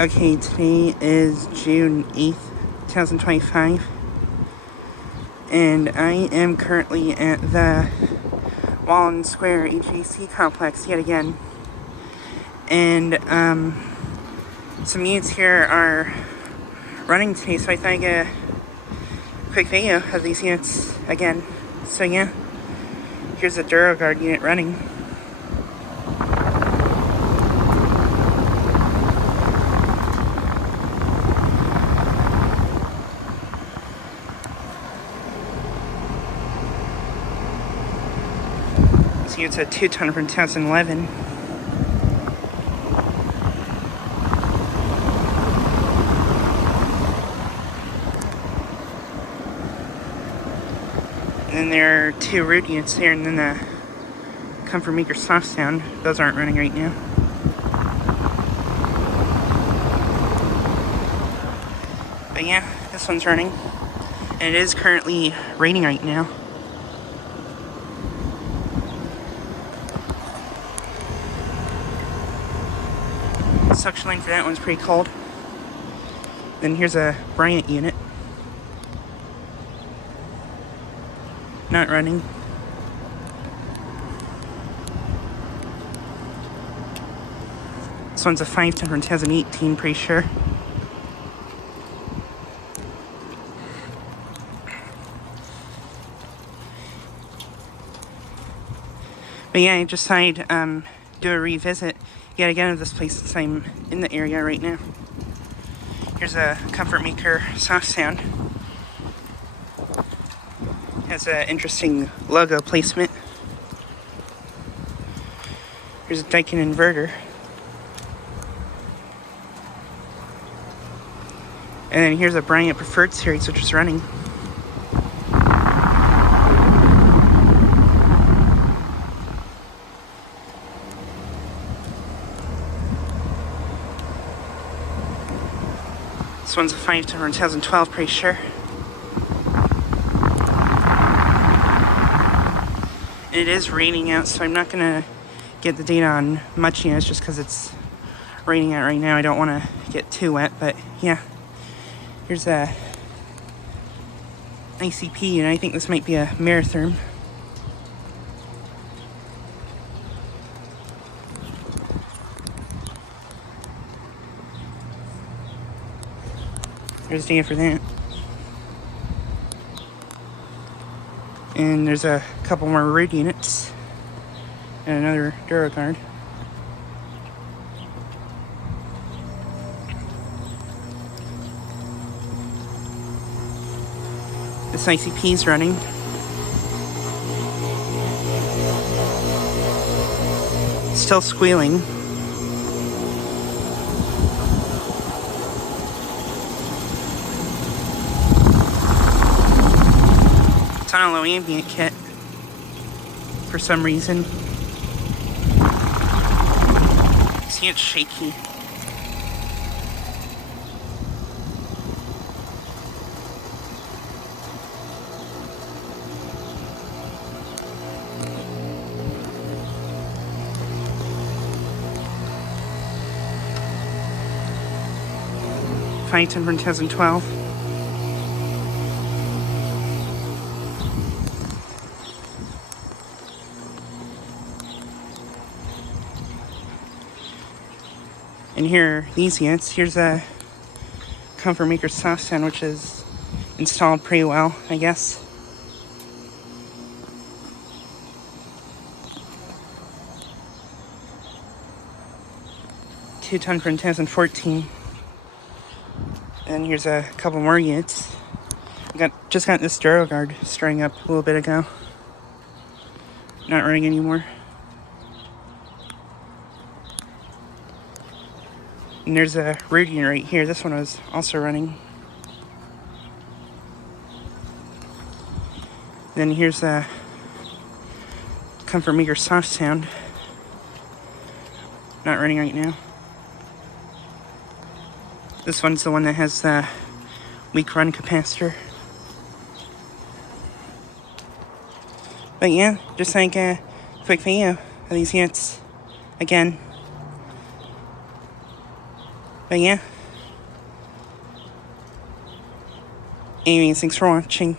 Okay, today is June 8th, 2025, and I am currently at the Walden Square HVAC Complex yet again, and some units here are running today, so I thought I'd get a quick video of these units again. So yeah, here's a DuroGuard unit running. This unit's a 2-ton from 2011. And then there are 2 Ruud units here, and then the Comfortmaker soft sound. Those aren't running right now. But yeah, this one's running. And it is currently raining right now. The suction line for that one's pretty cold. Then here's a Bryant unit. Not running. This one's a 5-ton from 2018, pretty sure. But yeah, I just decided do a revisit yet again of this place since I'm in the area right now. Here's a Comfortmaker soft sound. Has an interesting logo placement. Here's a Daikin inverter. And then here's a Bryant Preferred Series, which is running. This one's a 5-ton from 2012, pretty sure. It is raining out, so I'm not gonna get the data on much units just because it's raining out right now. I don't want to get too wet, but yeah. Here's a ICP, and I think this might be a Meritherm. There's data for that. And there's a couple more Ruud units. And another DuroGuard. This ICP is running. Still squealing. It's on a low ambient kit for some reason. See, it's shaky. Bryant from 2012. And here are these units. Here's a Comfortmaker soft sound, which is installed pretty well, I guess. Two-ton from 2014. And here's a couple more units. Just got this DuroGuard starting up a little bit ago. Not running anymore. And there's a Ruud unit right here. This one was also running. Then here's a Comfortmaker soft sound. Not running right now. This one's the one that has the weak run capacitor. But yeah, just like a quick video of these units again. But yeah. Anyways, thanks for watching.